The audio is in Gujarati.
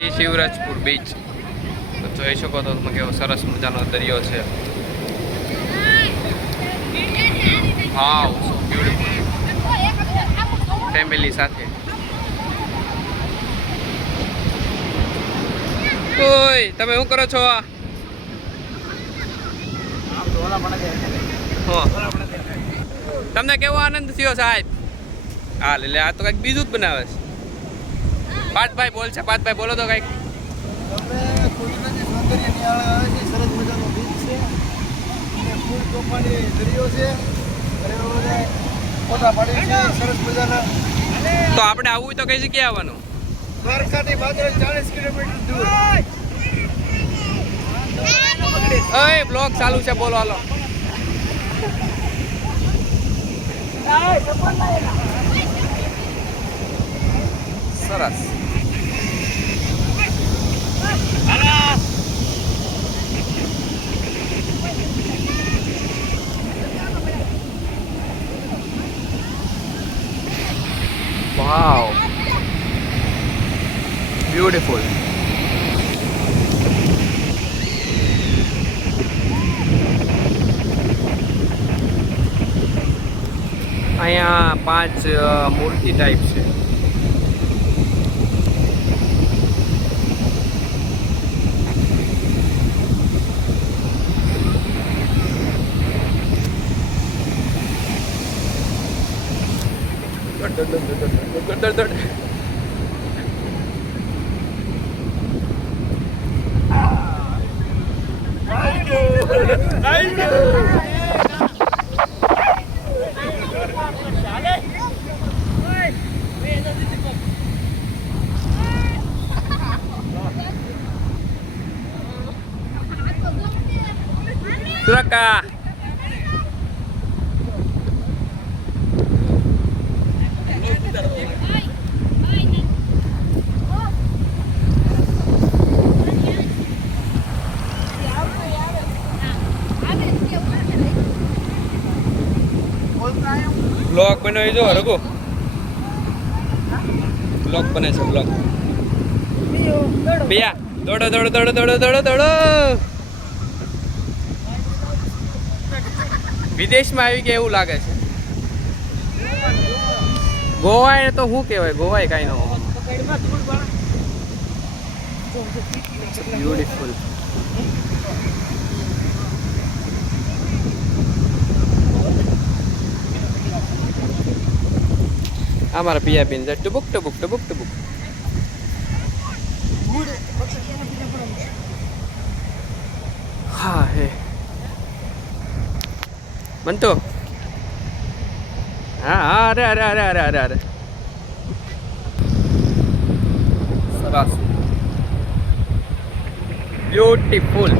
શિવરાજપુર બીચ જોઈ શકો તો તમે કેવો સરસ મજાનો દરિયો છે. હા, સો બ્યુટીફુલ ફેમિલી સાથે. ઓય તમે શું કરો છો? તમને કેવો આનંદ થયો સાહેબ? હા લે આ તો કઈક બીજું જ બનાવે છે. પાર્થભાઈ બોલ છે, પાર્થભાઈ બોલો તો કઈક. કુદરતી સૌંદર્ય નિહાળે આવે છે. સરસ મજાનો બીચ છે અને ફૂલ તોફાની દરિયો છે અને બધા ફોટા પાડી છે સરસ મજાના. તો આપણે આવવું તો કઈ જગ્યાએ આવવાનું? દ્વારકાથી માત્ર 40 કિલોમીટર દૂર. ઓય બ્લોગ ચાલુ છે, બોલો હાલો. સરસ. વાવ, બ્યુટીફુલ. અહીંયા 5 મૂર્તિ ટાઈપ છે. સુરકા બ્લોગ બનાવી જો રઘુ. બ્લોગ બને છે બ્લોગ. ભૈયા દોડો દોડો દોડો દોડો દોડો દોડો. વિદેશમાં આવી ગયા એવું લાગે છે. ગોવાય તો શું કહેવાય, ગોવાય કાંઈ ન હોય. બ્યુટીફુલ. અમારા પિયા પીને જાય ટુબુક ટુબુક ટુબુક ટુબુક. હા હે બનતો. હા હા અરે અરે અરે અરે અરે અરે સરસ બ્યુટીફુલ.